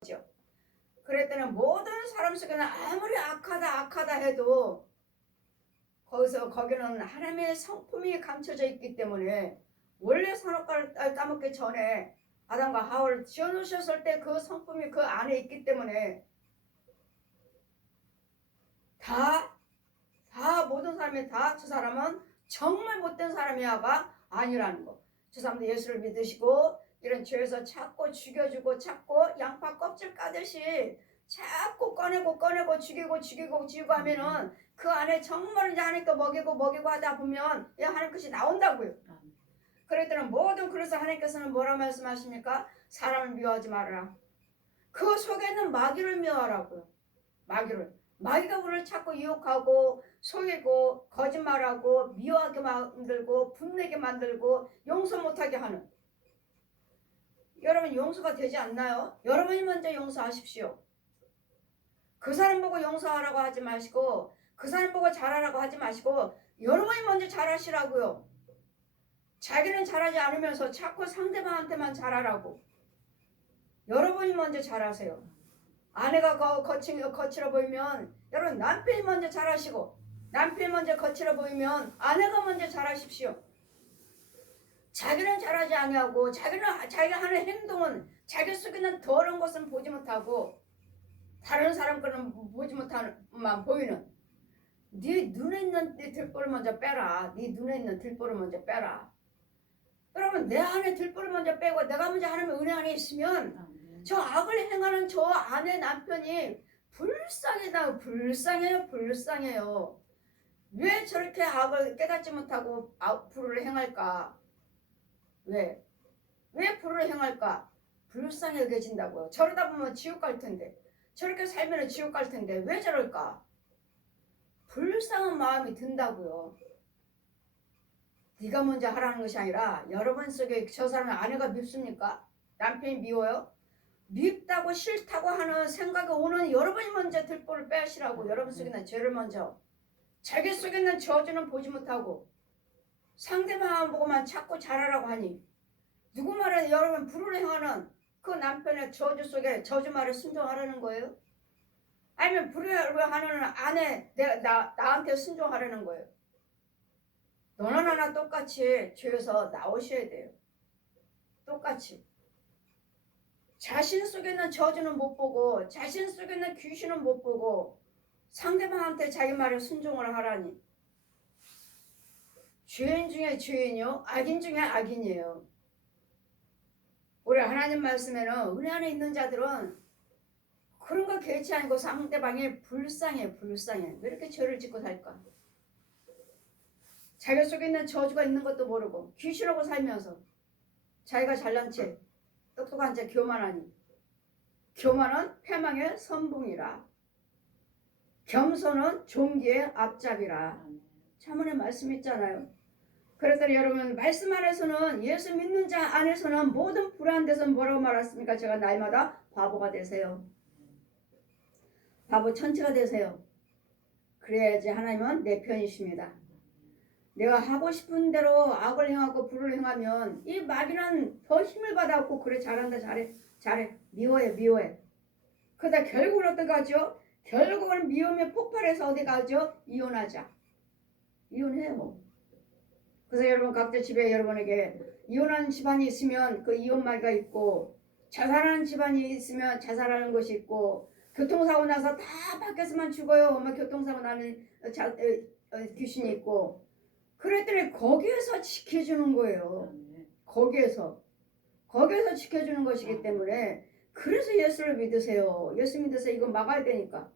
거죠. 그랬더니 모든 사람 속에는 아무리 악하다 해도 거기는 하나님의 성품이 감춰져 있기 때문에 원래 선악과를 따먹기 전에 아담과 하와를 지어놓으셨을 때 그 성품이 그 안에 있기 때문에 다 모든 사람이 다 저 사람은 정말 못된 사람이야가 아니라는 거. 저 사람도 예수를 믿으시고 이런 죄에서 자꾸 죽여주고 자꾸 양파 껍질 까듯이 자꾸 꺼내고 죽이고 지우고 하면은 그 안에 정말 이제 하나님께 먹이고 하다 보면 하나님 것이 나온다고요. 그랬더니 그래서 하나님께서는 뭐라 말씀하십니까? 사람을 미워하지 말아라. 그 속에 있는 마귀를 미워하라고요. 마귀가 우리를 자꾸 유혹하고 속이고 거짓말하고 미워하게 만들고 분내게 만들고 용서 못하게 하는. 여러분 용서가 되지 않나요? 여러분이 먼저 용서하십시오. 그 사람 보고 용서하라고 하지 마시고 그 사람 보고 잘하라고 하지 마시고 여러분이 먼저 잘하시라고요. 자기는 잘하지 않으면서 자꾸 상대방한테만 잘하라고. 여러분이 먼저 잘하세요. 아내가 거칠어 보이면 여러분 남편이 먼저 잘하시고 남편이 먼저 거칠어 보이면 아내가 먼저 잘하십시오. 자기는 잘하지 아니하고 자기가 하는 행동은 자기 속에 있는 더러운 것은 보지 못하고 다른 사람 거는 보지 못하만 보이는 네 눈에 있는 들보를 먼저 빼라. 네 눈에 있는 들보를 먼저 빼라. 여러분 내 안에 들보를 먼저 빼고 내가 먼저 하나님의 은혜 안에 있으면 저 악을 행하는 저 아내 남편이 불쌍해요. 왜 저렇게 악을 깨닫지 못하고 불을 행할까? 왜 불을 행할까? 불쌍해 여겨진다고요. 저러다 보면 지옥 갈 텐데 저렇게 살면 지옥 갈 텐데 왜 저럴까? 불쌍한 마음이 든다고요. 네가 먼저 하라는 것이 아니라 여러분 속에 저 사람의 아내가 밉습니까? 남편이 미워요? 밉다고 싫다고 하는 생각이 오는 여러분이 먼저 들보를 빼시라고. 여러분 속에 있는 죄를 먼저 자기 속에 있는 저주는 보지 못하고 상대방 보고만 자꾸 잘하라고 하니 누구 말에 여러분 불을 행하는 그 남편의 저주 속에 저주 말에 순종하라는 거예요? 아니면 불을 하는 아내 나한테 순종하라는 거예요? 너나 나나 똑같이 죄에서 나오셔야 돼요. 똑같이. 자신 속에 있는 저주는 못 보고 자신 속에 있는 귀신은 못 보고 상대방한테 자기 말에 순종을 하라니. 죄인 중에 죄인이요 악인 중에 악인이에요. 우리 하나님 말씀에는 은혜 안에 있는 자들은 그런 거 개치 아니고 상대방이 불쌍해. 왜 이렇게 죄를 짓고 살까? 자기 속에 있는 저주가 있는 것도 모르고 귀신하고 살면서 자기가 잘난 채 똑똑한 채 교만하니. 교만은 패망의 선봉이라. 겸손은 종기의 앞잡이라. 차문에 말씀 있잖아요. 그래서 여러분 말씀 안에서는 예수 믿는 자 안에서는 모든 불안한 데서 뭐라고 말했습니까? 제가 날마다 바보가 되세요. 바보 천치가 되세요. 그래야지 하나님은 내 편이십니다. 내가 하고 싶은 대로 악을 행하고 불을 행하면 이 마귀는 더 힘을 받아갖고 그래 잘한다 잘해 미워해. 그러다 결국은 어떻게 하죠? 결국은 미움에 폭발해서 어디 가죠? 이혼하자. 이혼해요. 그래서 여러분 각자 집에 여러분에게 이혼한 집안이 있으면 그 이혼 마귀가 있고 자살하는 집안이 있으면 자살하는 것이 있고 교통사고 나서 다 밖에서만 죽어요. 엄마 교통사고 나는 귀신이 있고 그랬더니 거기에서 지켜주는 거예요. 거기에서 지켜주는 것이기 때문에 그래서 예수를 믿으세요. 예수 믿으세요. 이거 막아야 되니까.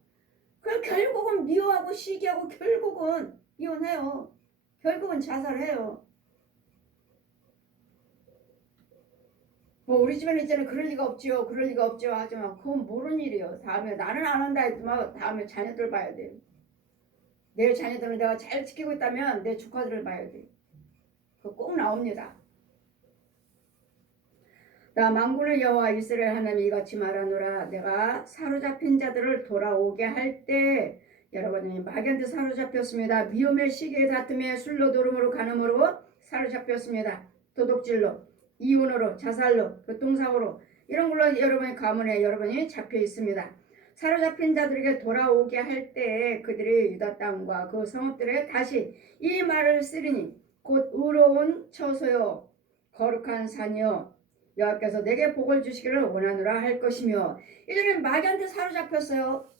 그럼 결국은 미워하고 시기하고 결국은 이혼해요. 결국은 자살해요. 뭐 우리 집에는 있잖아요. 그럴 리가 없지요 하지만 그건 모르는 일이에요. 다음에 나는 안 한다 했지만 다음에 자녀들 봐야 돼요. 내 자녀들은 내가 잘 지키고 있다면 내 조카들을 봐야 돼. 그거 꼭 나옵니다. 나 만군의 여호와 이스라엘 하나님이 이같이 말하노라. 내가 사로잡힌 자들을 돌아오게 할 때 여러분이 마귀한테 사로잡혔습니다. 미움의 시기에 다툼에 술로 도름으로 간음으로 사로잡혔습니다. 도둑질로 이혼으로 자살로 교통사고로 이런 걸로 여러분의 가문에 여러분이 잡혀 있습니다. 사로잡힌 자들에게 돌아오게 할 때 그들이 유다 땅과 그 성읍들에 다시 이 말을 쓰리니 곧 의로운 처소요 거룩한 산이요 여호와께서 내게 복을 주시기를 원하노라 할 것이며 이전에 마귀한테 사로잡혔어요.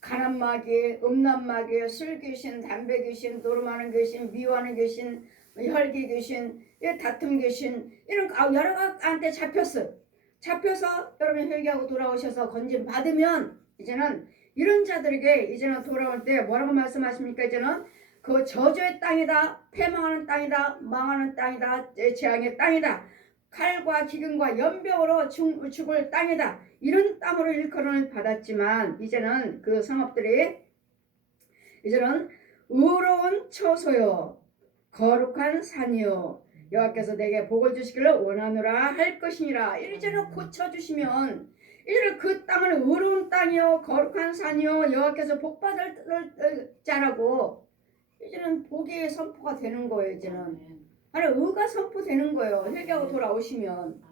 가난 마귀, 음란 마귀, 술 귀신, 담배 귀신, 노름하는 귀신, 미워하는 귀신, 혈기 귀신, 다툼 귀신 이런 여러 가지한테 잡혔어요. 잡혀서 여러분 회개하고 돌아오셔서 건진 받으면 이제는 이런 자들에게 이제는 돌아올 때 뭐라고 말씀하십니까? 이제는 그 저주의 땅이다, 패망하는 땅이다, 망하는 땅이다, 재앙의 땅이다, 칼과 기근과 연병으로 죽을 땅이다. 이런 땅으로 일컬음을 받았지만 이제는 그 성읍들이 이제는 의로운 처소요 거룩한 산이요 여호와께서 내게 복을 주시기를 원하노라 할 것이니라. 이제는 고쳐주시면 이제는 그 땅을 의로운 땅이요 거룩한 산이요 여호와께서 복받을 자라고 이제는 복의 선포가 되는 거예요. 이제는 아니 의가 선포되는 거예요. 회개하고 돌아오시면.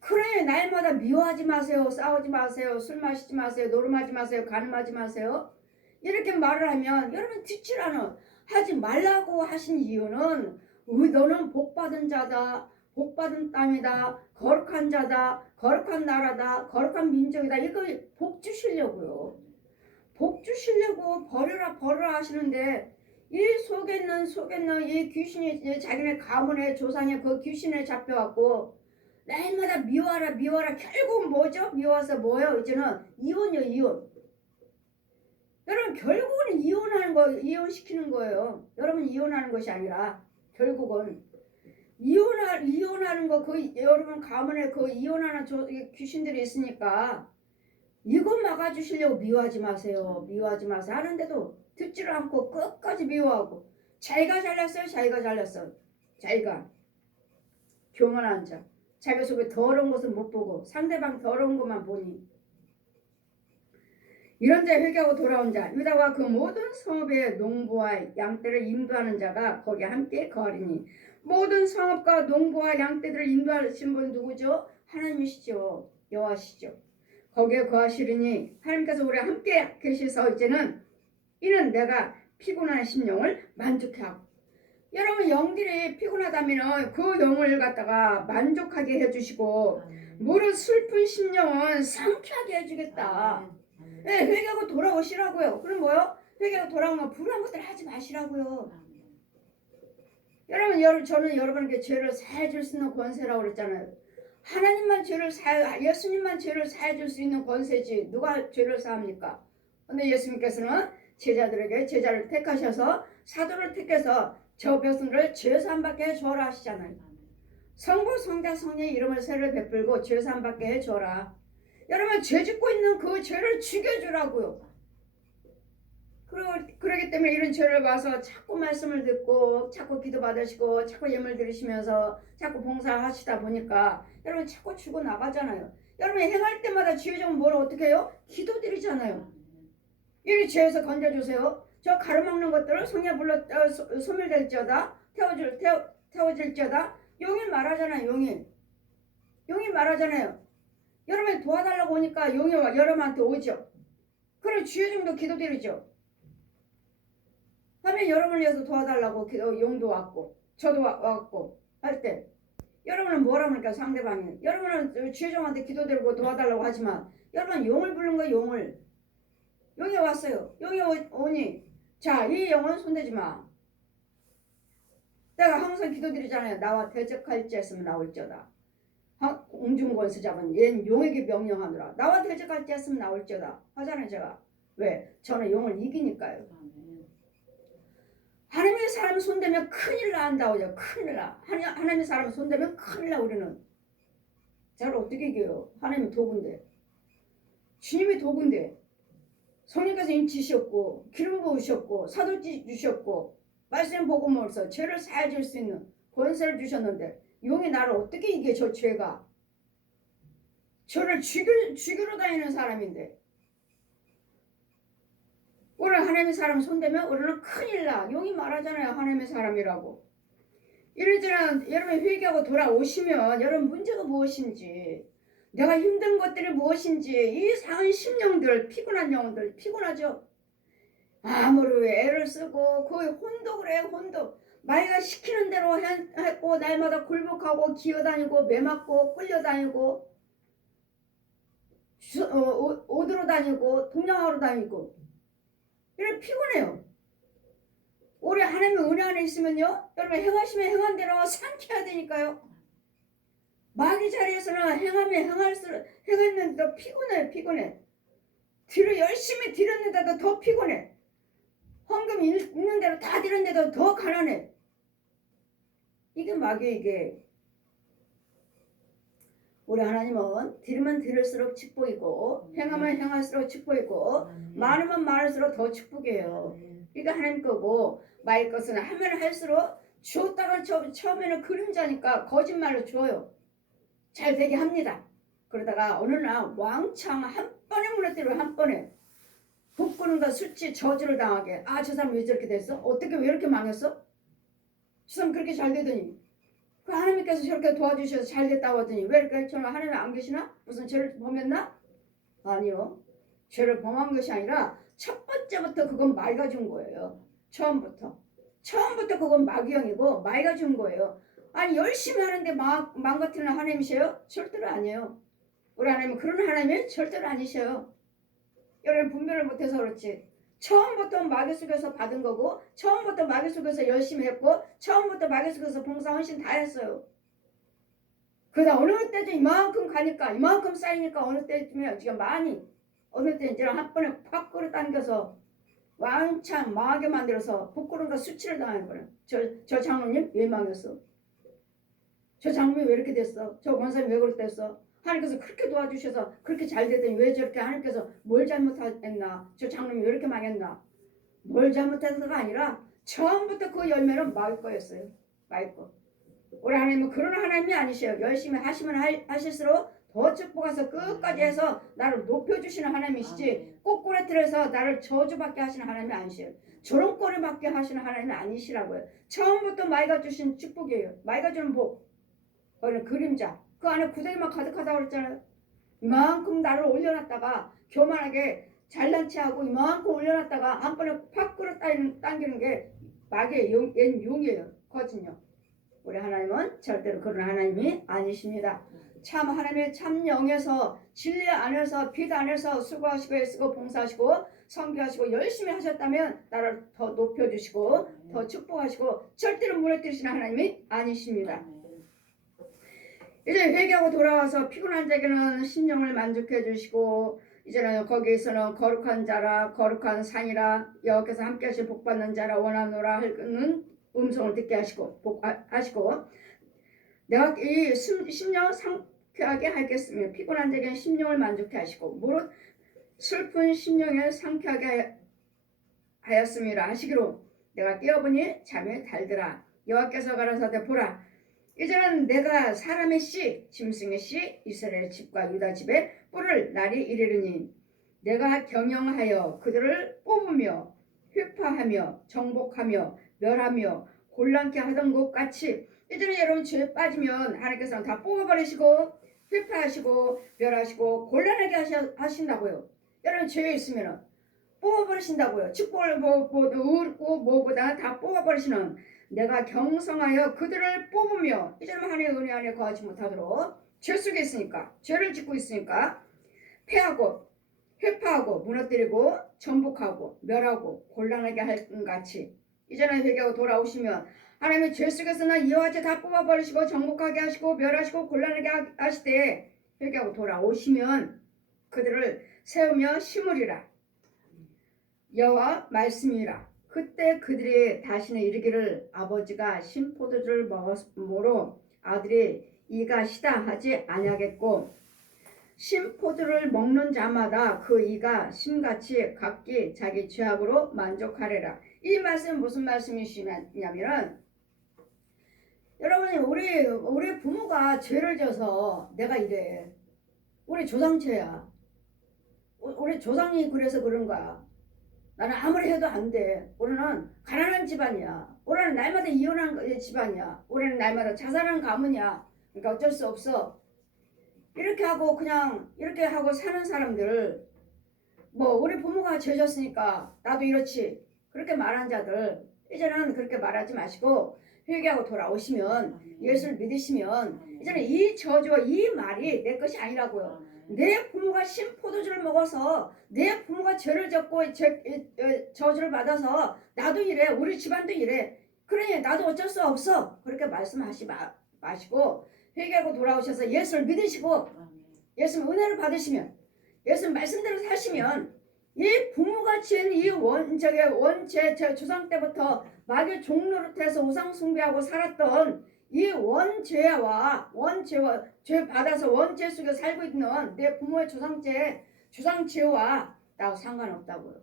그래 날마다 미워하지 마세요. 싸우지 마세요. 술 마시지 마세요. 노름하지 마세요. 간음하지 마세요. 이렇게 말을 하면 여러분 듣질 않아. 하지 말라고 하신 이유는 너는 복받은 자다. 복받은 땅이다. 거룩한 자다. 거룩한 나라다. 거룩한 민족이다. 이거 복 주시려고요. 복 주시려고 버려라 하시는데 이 속에 있는 이 귀신이 자기네 가문의 조상의 그 귀신에 잡혀갖고 날마다 미워하라 결국은 뭐죠? 미워서 뭐예요? 이제는 이혼이요 이혼. 여러분 결국은 이혼시키는 거예요. 여러분 이혼하는 것이 아니라 결국은 이혼하는 거 그 여러분 가문에 그 이혼하는 귀신들이 있으니까 이거 막아주시려고 미워하지 마세요 하는데도 듣지를 않고 끝까지 미워하고 자기가 잘났어요. 자기가 교만한 자 자기 속에 더러운 것을 못 보고 상대방 더러운 것만 보니 이런 자 회개하고 돌아온 자 유다와 그 모든 성읍의 농부와 양떼를 인도하는 자가 거기 함께 거하리니 모든 성읍과 농부와 양떼들을 인도하신 분이 누구죠? 하나님이시죠. 여호와시죠. 거기에 거하시리니 하나님께서 우리와 함께 계셔서 이제는 이는 내가 피곤한 심령을 만족해 하고 여러분 영들이 피곤하다면 그 영을 갖다가 만족하게 해주시고 무릇 슬픈 심령은 상쾌하게 해주겠다. 네, 회개하고 돌아오시라고요. 그럼 뭐요? 회개하고 돌아오면 불우한 것들 하지 마시라고요. 여러분 저는 여러분에게 죄를 사해줄 수 있는 권세라고 그랬잖아요. 예수님만 죄를 사해줄 수 있는 권세지 누가 죄를 사합니까? 근데 예수님께서는 제자를 택하셔서 사도를 택해서 저 백성들을 죄사함받게 해주어라 하시잖아요. 성부 성자 성령의 이름을 세를 베풀고 죄사함받게 해주어라. 여러분 죄 짓고 있는 그 죄를 죽여주라고요. 그러기 때문에 이런 죄를 봐서 자꾸 말씀을 듣고 자꾸 기도 받으시고 자꾸 예물 드리시면서 자꾸 봉사하시다 보니까 여러분 자꾸 죽어나가잖아요. 여러분 행할 때마다 죄 좀 뭘 어떻게 해요? 기도 드리잖아요. 이 죄에서 건져주세요. 저 가로막는 것들을 성에 불러 소멸될지어다 태워질지어다 용이 말하잖아요. 용이 말하잖아요. 여러분이 도와달라고 오니까 용이 여러분한테 오죠. 그럼 주여 정도 기도드리죠. 하면 여러분을 위해서 도와달라고 용도 왔고 저도 왔고 할 때 여러분은 뭐라 합니까? 상대방이 여러분은 주여정한테 기도드리고 도와달라고 하지만 여러분 용을 부른 거예요. 용이 왔어요. 용이 오니 자 이 영은 손대지 마. 내가 항상 기도드리잖아요. 나와 대적할지 했으면 나올지어다. 공중권세 잡은 얜 용에게 명령하노라. 나와 대적할지 했으면 나올지어다 하잖아요. 제가 왜? 저는 용을 이기니까요. 하나님의 사람 손대면 큰일 난다고요. 큰일 나. 하나님의 사람 손대면 큰일 나. 우리는 잘 어떻게 이겨요? 하나님이 도구인데 주님이 도구인데 성령께서 인치셨고 기름 부으셨고 사도지 주셨고 말씀 복음으로써 죄를 사해줄 수 있는 권세를 주셨는데 용이 나를 어떻게 이겨? 저 죄가 저를 죽이러 다니는 사람인데 오늘 하나님의 사람 손대면 우리는 큰일 나. 용이 말하잖아요. 하나님의 사람이라고. 이럴 때는 여러분 회개하고 돌아오시면 여러분 문제가 무엇인지 내가 힘든 것들이 무엇인지 이 상한 심령들, 피곤한 영혼들 피곤하죠. 아무리 애를 쓰고 거의 혼도 그래 혼도. 마이가 시키는 대로 했고 날마다 굴복하고 기어다니고 매맞고 끌려다니고 오드로 다니고 동양하러 다니고 이래 피곤해요. 올해 하나님의 은혜 안에 있으면요 여러분 행하시면 행한 대로 삼켜야 되니까요. 마귀 자리에서는 행하면 행했는데도 피곤해. 뒤로 열심히 드렸는데도 더 피곤해. 헌금 있는 대로 다 드렸는데도 더 가난해. 이게 마귀의 이게. 우리 하나님은 드리면 드릴수록 축복이고 행하면 행할수록 축복이고 많으면 많을수록 더 축복이에요. 이게 하나님 거고 마귀 것은 하면 할수록 주었다가 처음에는 그림자니까 거짓말로 줘요. 잘 되게 합니다. 그러다가 어느 날 왕창 한 번에 무너뜨려 한 번에 북구는가 수치 저주를 당하게. 아, 저 사람 왜 저렇게 됐어? 어떻게 왜 이렇게 망했어? 저 사람 그렇게 잘 되더니 그 하나님께서 저렇게 도와주셔서 잘 됐다고 하더니 왜 이렇게 저는 하나님 안 계시나? 무슨 죄를 범했나? 아니요. 죄를 범한 것이 아니라 첫 번째부터 그건 마귀가 준 거예요. 처음부터 그건 마귀형이고 마귀가 준 거예요. 아니 열심히 하는데 망가뜨리는 하나님이세요? 절대로 아니에요. 우리 하나님은 그런 하나님이 절대로 아니셔요. 여러분 분별을 못해서 그렇지. 처음부터 마귀 속에서 받은 거고 처음부터 마귀 속에서 열심히 했고 처음부터 마귀 속에서 봉사 헌신 다 했어요. 그러다 어느 때쯤 이만큼 가니까 이만큼 쌓이니까 어느 때쯤에 지금 많이 어느 때 이제 한 번에 팍 끌어당겨서 왕창 망하게 만들어서 부끄러움과 수치를 당하는 거예요. 저 장로님 왜 망했어? 저 장로님이 왜 이렇게 됐어? 저 권사님 왜 그렇게 됐어? 하나님께서 그렇게 도와주셔서 그렇게 잘 되더니 왜 저렇게 하나님께서 뭘 잘못했나? 저 장로님이 왜 이렇게 망했나? 뭘 잘못해서가 아니라 처음부터 그 열매는 마귀 거였어요. 마귀 거. 우리 하나님은 그런 하나님이 아니셔요. 열심히 하시면 하실수록 더 축복해서 끝까지 해서 나를 높여주시는 하나님이시지 꼬꾸라뜨려서 나를 저주받게 하시는 하나님이 아니셔요. 조롱거리 받게 하시는 하나님이 아니시라고요. 처음부터 마귀가 주신 축복이에요. 마귀가 주는 복. 거기는 그림자. 그 안에 구덩이만 가득하다고 그랬잖아요. 이만큼 나를 올려놨다가 교만하게 잘난 체하고 이만큼 올려놨다가 한 번에 팍 끌어당기는 게 마귀의 용이에요. 거짓요. 우리 하나님은 절대로 그런 하나님이 아니십니다. 참 하나님의 참 영에서 진리 안에서 빛 안에서 수고하시고 애쓰고 봉사하시고 선교하시고 열심히 하셨다면 나를 더 높여주시고 더 축복하시고 절대로 무너뜨리시는 하나님이 아니십니다. 이제 회개하고 돌아와서 피곤한 자에게는 심령을 만족해 주시고 이제는 거기에서는 거룩한 자라 거룩한 산이라 여호와께서 함께 하신 복받는 자라 원하노라 하는 음성을 듣게 하시고 복하시고 내가 이 심령 상쾌하게 하겠으며 피곤한 자에게는 심령을 만족해 하시고 무릇 슬픈 심령에 상쾌하게 하였음이라 하시기로 내가 깨어보니 잠에 달더라. 여호와께서 가라사대 보라 이제는 내가 사람의 씨, 짐승의 씨, 이스라엘 집과 유다 집에 뿔을 날이 이르리니 내가 경영하여 그들을 뽑으며 회파하며 정복하며 멸하며 곤란케 하던 것 같이 이제는 여러분 죄에 빠지면 하나님께서는 다 뽑아버리시고 회파하시고 멸하시고 곤란하게 하신다고요. 여러분 죄에 있으면 뽑아버리신다고요. 축복을 얻고 뭐보다 다 뽑아버리시는 내가 경성하여 그들을 뽑으며 이제는 하나님의 은혜 안에 거하지 못하도록 죄 속에 있으니까 죄를 짓고 있으니까 패하고 회파하고 무너뜨리고 전복하고 멸하고 곤란하게 할 것 같이 이제는 회개하고 돌아오시면 하나님의 죄 속에서는 이와 같이 다 뽑아버리시고 정복하게 하시고 멸하시고 곤란하게 하시되 회개하고 돌아오시면 그들을 세우며 심으리라. 여호와 말씀이라. 그때 그들이 다시는 이르기를 아버지가 신포도주를 먹었으므로 아들이 이가 시다 하지 아니하겠고 신포도를 먹는 자마다 그 이가 심같이 각기 자기 죄악으로 만족하리라. 이 말씀은 무슨 말씀이시냐면 여러분이 우리 부모가 죄를 져서 내가 이래 우리 조상죄야. 우리 조상이 그래서 그런 거야. 나는 아무리 해도 안 돼. 우리는 가난한 집안이야. 우리는 날마다 이혼한 집안이야. 우리는 날마다 자살한 가문이야. 그러니까 어쩔 수 없어. 이렇게 하고 그냥 이렇게 하고 사는 사람들, 뭐 우리 부모가 죄졌으니까 나도 이렇지 그렇게 말한 자들 이제는 그렇게 말하지 마시고 회개하고 돌아오시면 예수를 믿으시면 이제는 이 저주와 이 말이 내 것이 아니라고요. 내 부모가 신포도주를 먹어서 내 부모가 죄를 졌고 저주를 받아서 나도 이래 우리 집안도 이래 그러니 나도 어쩔 수 없어 그렇게 말씀하시 마시고 회개하고 돌아오셔서 예수를 믿으시고 예수님 은혜를 받으시면 예수님 말씀대로 사시면 이 부모가 지은 이 원죄 조상 때부터 마귀 종노릇해서 우상 숭배하고 살았던 이 원죄와 죄 받아서 원죄 속에 살고 있는 내 부모의 조상죄와 나하고 상관없다고요.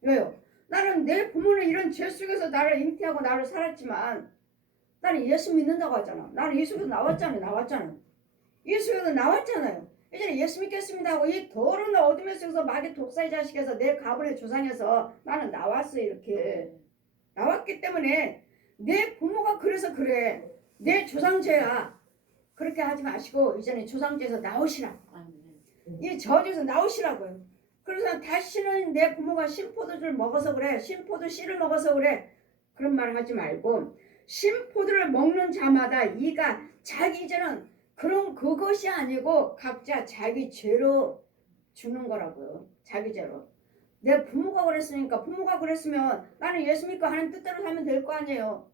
왜요? 나는 내 부모는 이런 죄 속에서 나를 잉태하고 나를 살았지만 나는 예수 믿는다고 하잖아. 나는 이 속에서 나왔잖아요. 이 속에서 나왔잖아요. 이제는 예수 믿겠습니다 하고 이 더러운 어둠의 속에서 마귀 독사의 자식에서 내 가문의 조상에서 나는 나왔어 이렇게. 나왔기 때문에 내 부모가 그래서 그래. 내 조상죄야. 그렇게 하지 마시고 이제는 조상죄에서 나오시라. 이 저주에서 나오시라고요. 그래서 다시는 내 부모가 신포도주를 먹어서 그래. 신포도 씨를 먹어서 그래. 그런 말 하지 말고 신포도를 먹는 자마다 이가 자기 이제는 그런 그것이 아니고 각자 자기 죄로 주는 거라고요. 자기 죄로. 내 부모가 그랬으니까 부모가 그랬으면 나는 예수 믿고 하나님 뜻대로 살면 될 거 아니에요.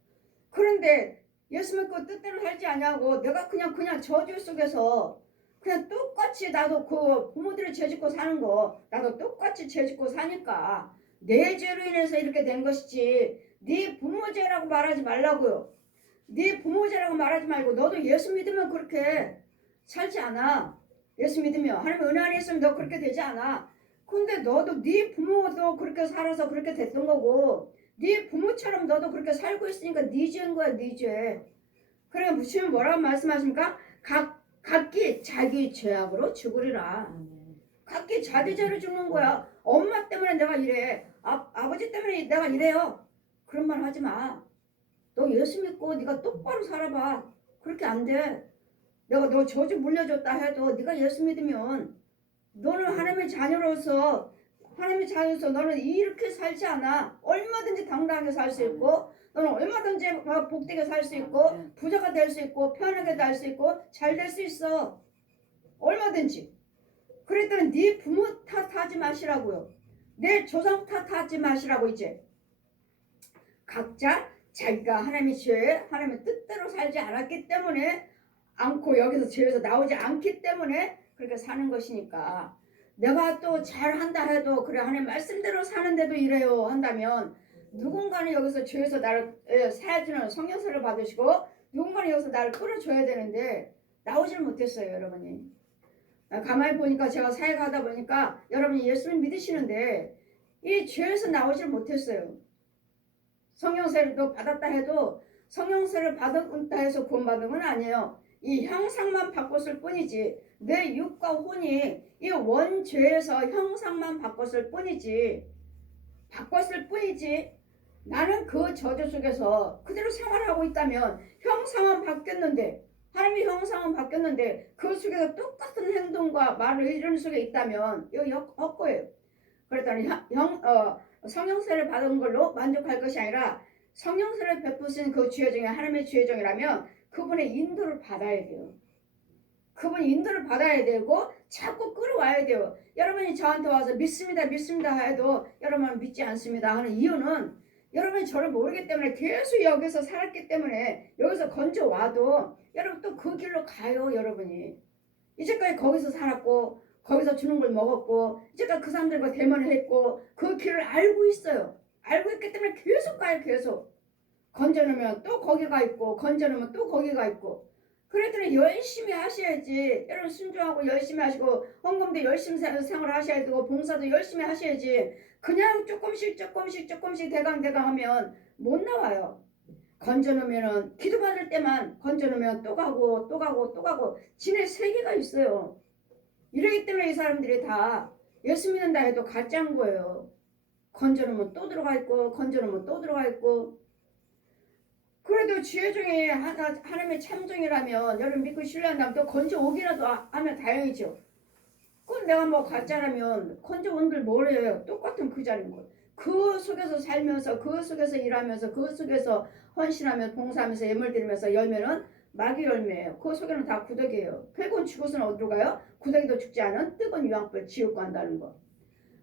그런데 예수 믿고 뜻대로 살지 않냐고 내가 그냥 저주 속에서 그냥 똑같이 나도 그 부모들이 죄 짓고 사는 거 나도 똑같이 죄 짓고 사니까 내 죄로 인해서 이렇게 된 것이지 네 부모 죄라고 말하지 말라고요. 네 부모 죄라고 말하지 말고 너도 예수 믿으면 그렇게 살지 않아. 예수 믿으면 하나님 은혜 안에 있으면 너 그렇게 되지 않아. 근데 너도 네 부모도 그렇게 살아서 그렇게 됐던 거고 네 부모처럼 너도 그렇게 살고 있으니까 네 죄인 거야. 네 죄. 그래 무슨 뭐라고 말씀하십니까? 각기 자기 죄악으로 죽으리라. 각기 자기 죄로 죽는 거야. 엄마 때문에 내가 이래. 아버지 때문에 내가 이래요. 그런 말 하지 마. 너 예수 믿고 네가 똑바로 살아봐. 그렇게 안 돼. 내가 너 저주 물려줬다 해도 네가 예수 믿으면 너는 하나님의 자녀로서 너는 이렇게 살지 않아. 얼마든지 당당하게 살 수 있고 너는 얼마든지 복되게 살 수 있고 부자가 될 수 있고 편하게 살 수 있고 잘 될 수 있어. 얼마든지. 그랬더니 네 부모 탓하지 마시라고요. 내 조상 탓하지 마시라고 이제. 각자 자기가 하나님의 죄에 하나님의 뜻대로 살지 않았기 때문에 않고 여기서 죄에서 나오지 않기 때문에 그렇게 사는 것이니까 내가 또 잘한다 해도 그래 하나님 말씀대로 사는데도 이래요 한다면 누군가는 여기서 죄에서 나를 사해주는 성령세를 받으시고 누군가는 여기서 나를 끌어줘야 되는데 나오질 못했어요 여러분이. 가만히 보니까 제가 사회가 하다 보니까 여러분이 예수를 믿으시는데 이 죄에서 나오질 못했어요. 성령세를 받았다 해도 성령세를 받았다 해서 구원받은 건 아니에요. 이 형상만 바꿨을 뿐이지 내 육과 혼이 이 원죄에서 형상만 바꿨을 뿐이지 나는 그 저주 속에서 그대로 생활하고 있다면 형상은 바뀌었는데 하나님의 형상은 바뀌었는데 그 속에서 똑같은 행동과 말을 이런 속에 있다면 이거 헛거예요. 그랬더니 성령세를 받은 걸로 만족할 것이 아니라 성령세를 베푸신 그 주여정이 하나님의 주여정이라면 그분의 인도를 받아야 돼요. 그분이 인도를 받아야 되고 자꾸 끌어와야 돼요. 여러분이 저한테 와서 믿습니다 해도 여러분은 믿지 않습니다 하는 이유는 여러분이 저를 모르기 때문에 계속 여기서 살았기 때문에 여기서 건져와도 여러분 또 그 길로 가요. 여러분이 이제까지 거기서 살았고 거기서 주는 걸 먹었고 이제까지 그 사람들과 대면을 했고 그 길을 알고 있어요. 알고 있기 때문에 계속 가요. 계속 건져놓으면 또 거기가 있고 건져놓으면 또 거기가 있고 그랬더니 열심히 하셔야지. 여러분 순종하고 열심히 하시고 헌금도 열심히 생활하셔야 되고 봉사도 열심히 하셔야지. 그냥 조금씩 대강 하면 못 나와요. 건져놓으면 기도받을 때만 건져놓으면 또 가고 지네 세계가 있어요. 이러기 때문에 이 사람들이 다 예수 믿는다 해도 가짜인 거예요. 건져놓으면 또 들어가 있고 건져놓으면 또 들어가 있고 그래도 지혜 중에 하나님의 참종이라면 여러분 믿고 신뢰한다면 또 건져 오기라도 하면 다행이죠. 그건 내가 뭐 가짜라면 건져 온들 뭐래요. 똑같은 그 자리인 거예요. 그 속에서 살면서 그 속에서 일하면서 그 속에서 헌신하며 봉사하면서 예물 드리면서 열매는 마귀 열매예요. 그 속에는 다 구더기예요. 결국은 죽어서는 어디로 가요? 구더기도 죽지 않은 뜨거운 유황불 지옥 간다는 거.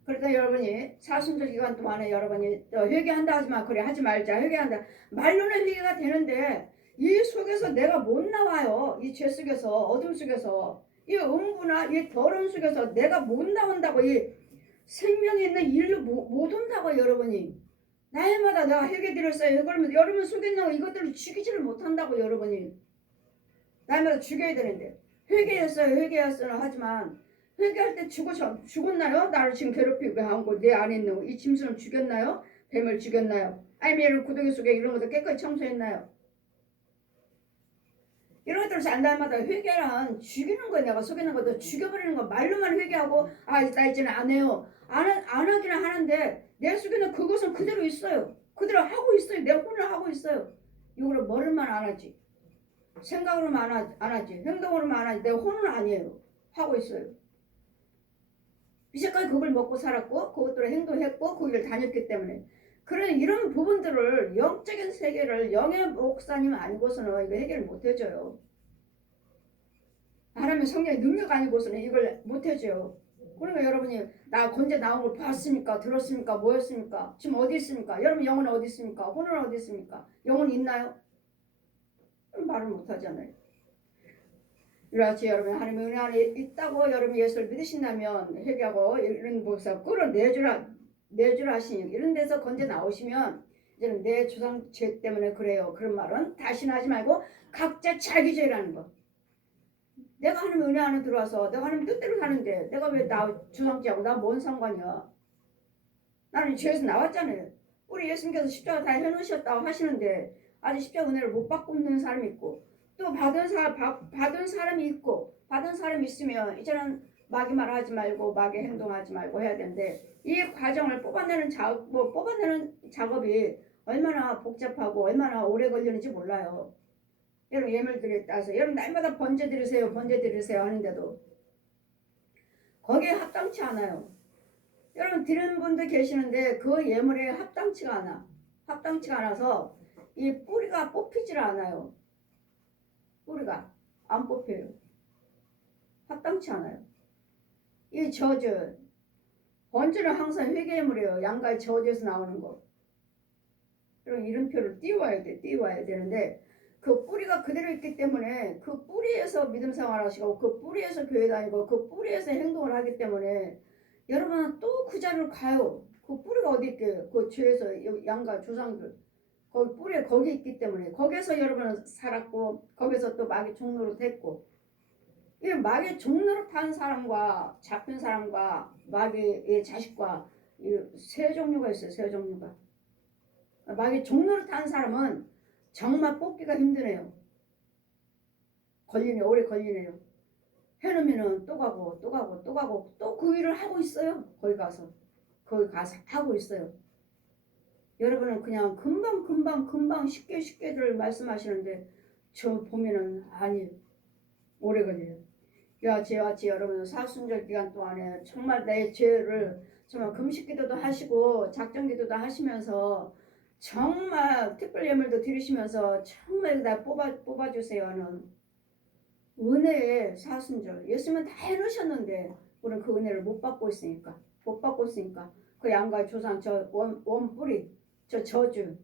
그러니까 여러분이 사순절 기간 동안에 여러분이 회개한다 하지만 그래 하지 말자. 회개한다. 말로는 회개가 되는데 이 속에서 내가 못 나와요. 이 죄 속에서 어둠 속에서 이 음부나 이 더러운 속에서 내가 못 나온다고. 이 생명이 있는 일로 못 온다고. 여러분이 날마다 내가 회개 드렸어요. 그러면 여러분 속에 있는 이것들을 죽이지를 못한다고. 여러분이 날마다 죽여야 되는데 회개했어요 하지만 회개할 때 죽었나요? 나를 지금 괴롭히고 하고 내 안에 있는 이 짐승을 죽였나요? 뱀을 죽였나요? 아니면 구더기 속에 이런 것도 깨끗이 청소했나요? 이런 것들을 날마다 회개란 죽이는 거예요. 내가 속에 있는 것도 죽여버리는 거. 말로만 회개하고 나 이제는 안 해요. 안 하기는 하는데 내 속에는 그것은 그대로 있어요. 그대로 하고 있어요. 내 혼을 하고 있어요. 이거를 머리만 안 하지. 생각으로만 안 하지. 행동으로만 안 하지. 내 혼은 아니에요. 하고 있어요. 이제까지 그걸 먹고 살았고 그것들을 행동했고 그 일을 다녔기 때문에 그런 이런 부분들을 영적인 세계를 영의 목사님 아니고서는 이거 해결 못 해줘요. 하나님의 성령의 능력 아니고서는 이걸 못 해줘요. 그러니까 여러분이 나 건재 나온 걸 봤습니까? 들었습니까? 뭐였습니까? 지금 어디 있습니까? 여러분 영혼은 어디 있습니까? 혼은 어디 있습니까? 영혼 있나요? 말을 못 하잖아요. 그렇지. 여러분 하나님의 은혜 안에 있다고 여러분 예수를 믿으신다면 회개하고 이런 목사 끌어내주라 하시니 이런 데서 건져 나오시면 이제는 내 조상 죄 때문에 그래요. 그런 말은 다시는 하지 말고 각자 자기 죄라는 거. 내가 하나님의 은혜 안에 들어와서 내가 하나님 뜻대로 사는데 내가 왜 나 조상죄하고 나 뭔 상관이야. 나는 죄에서 나왔잖아요. 우리 예수님께서 십자가 다 해놓으셨다고 하시는데 아직 십자가 은혜를 못 받고 있는 사람이 있고 또 받은 사람이 있고 받은 사람이 있으면 이제는 마귀 말하지 말고 마귀 행동하지 말고 해야 되는데 이 과정을 뽑아내는 작업이 얼마나 복잡하고 얼마나 오래 걸리는지 몰라요. 여러분 예물 드렸다서 여러분 날마다 번제 드리세요 하는데도 거기에 합당치 않아요. 여러분 드리는 분들 계시는데 그 예물에 합당치가 않아서 이 뿌리가 뽑히질 않아요. 뿌리가 안 뽑혀요. 합당치 않아요. 이 저주 번제는 항상 회개물이에요. 양갈 저주에서 나오는 거. 그럼 이름표를 띄워야 되는데 그 뿌리가 그대로 있기 때문에 그 뿌리에서 믿음 생활하시고 그 뿌리에서 교회 다니고 그 뿌리에서 행동을 하기 때문에 여러분은 또 그 자리로 가요. 그 뿌리가 어디 있게요? 그 죄에서 양가 조상들 거기 뿌리에 거기 있기 때문에 거기에서 여러분은 살았고 거기서 또 마귀 종로로 됐고 이 마귀 종로로 탄 사람과 잡힌 사람과 마귀의 자식과 이 세 종류가 있어요. 세 종류가 마귀 종로로 탄 사람은 정말 뽑기가 힘드네요. 오래 걸리네요. 해놓으면은 또 가고 또 그 일을 하고 있어요. 거기 가서 하고 있어요. 여러분은 그냥 금방 쉽게들 말씀하시는데 저 보면은 아니 오래 걸려요. 야채 여러분 사순절 기간 동안에 정말 내 죄를 정말 금식기도도 하시고 작정기도도 하시면서 정말 특별 예물도 드리시면서 정말 나 뽑아주세요 하는 은혜의 사순절. 예수님은 다 해놓으셨는데 우리는 그 은혜를 못 받고 있으니까 그 양과 조상 저 원뿌리 저 저주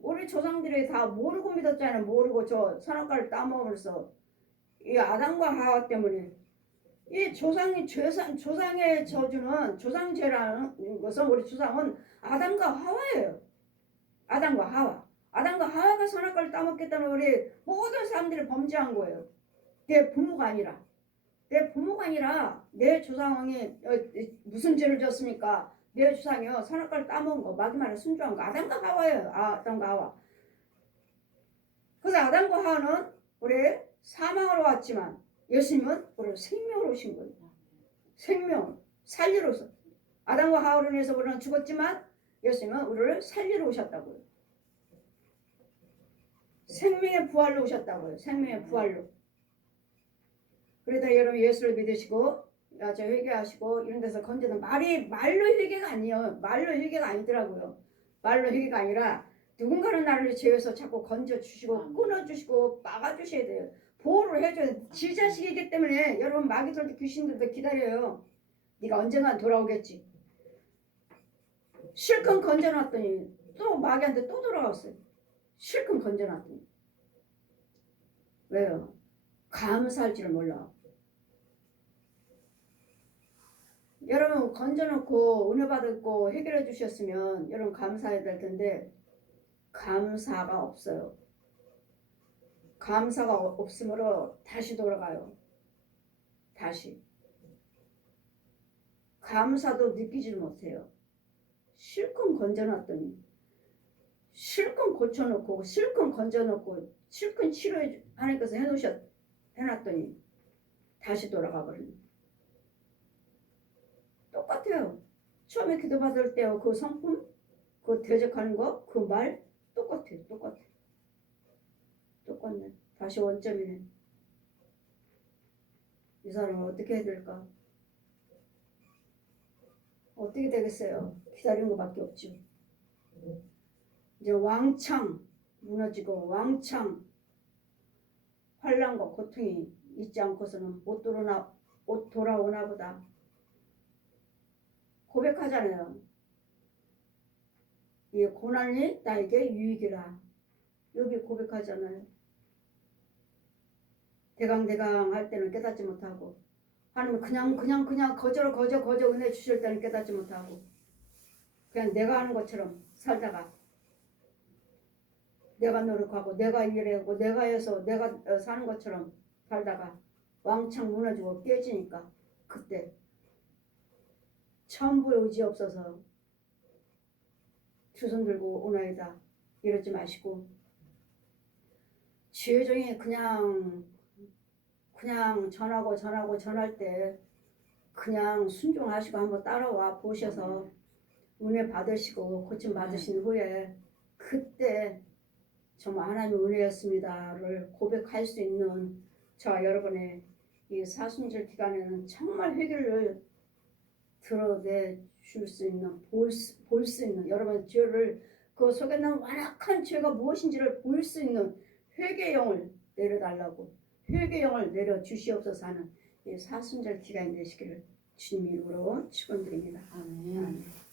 우리 조상들이 다 모르고 믿었잖아요. 모르고 저 선악과를 따먹으면서 이 아담과 하와 때문에 이 조상의 저주는 조상죄라는 것은 우리 조상은 아담과 하와예요. 아담과 하와가 선악과를 따먹겠다는 우리 모든 사람들이 범죄한 거예요. 내 부모가 아니라 내 조상이 무슨 죄를 졌습니까? 내 조상이요 선악과를 따먹은 거 마귀 말에 순종한 거 아담과 하와예요. 아담과 하와. 그래서 아담과 하와는 우리 사망으로 왔지만 예수님은 우리 생명으로 오신 거예요. 생명 살리러서 아담과 하와로 인해서 우리는 죽었지만 예수님은 우리를 살리러 오셨다고요. 생명의 부활로 오셨다고요. 생명의 부활로. 그러다 여러분 예수를 믿으시고 저 회개하시고 이런 데서 건져도 말로 회개가 아니에요. 말로 회개가 아니더라고요. 말로 회개가 아니라 누군가는 나를 죄에서 자꾸 건져주시고 끊어주시고 막아주셔야 돼요. 보호를 해줘요. 지 자식이기 때문에 여러분 마귀들도 귀신들도 기다려요. 네가 언젠간 돌아오겠지. 실컷 건져놨더니 또 마귀한테 또 돌아왔어요. 실컷 건져놨더니. 왜요? 감사할 줄 몰라. 여러분 건져놓고 은혜 받았고 해결해 주셨으면 여러분 감사해야 될 텐데 감사가 없어요. 감사가 없으므로 다시 돌아가요. 다시. 감사도 느끼질 못해요. 실컷 건져놨더니 실컷 고쳐놓고 실컷 건져놓고 실컷 치료해 하나님께서 해놨더니 다시 돌아가 버립니다. 똑같아요. 처음에 기도받을 때요 그 성품 그 대적하는 거 그 말 똑같아요. 똑같네. 다시 원점이네. 이 사람은 어떻게 해야 될까? 어떻게 되겠어요? 기다리는 것밖에 없죠. 이제 왕창 무너지고 왕창 환난과 고통이 있지 않고서는 못 돌아오나 보다. 고백하잖아요. 이 고난이 나에게 유익이라. 여기 고백하잖아요. 대강 할 때는 깨닫지 못하고 하나님 그냥 거저 은혜 주실 때는 깨닫지 못하고 그냥 내가 하는 것처럼 살다가 내가 노력하고 내가 일하고 내가 해서 내가 사는 것처럼 살다가 왕창 무너지고 깨지니까 그때 천부의 의지 없어서 두 손 들고 오나이다 이러지 마시고 지혜정이 그냥 전할 때 그냥 순종하시고 한번 따라와 보셔서 은혜 받으시고 고침 받으신 후에 그때 정말 하나님의 은혜였습니다를 고백할 수 있는 저와 여러분의 이 사순절 기간에는 정말 회개를 드러내 줄 수 있는 볼 수 있는 여러분의 죄를 그 속에 있는 완악한 죄가 무엇인지를 볼 수 있는 회개의 영을 내려달라고 회개의 영을 내려 주시옵소서 하는 이 사순절 기간이 되시기를 주님 이름으로 축원드립니다. 아멘.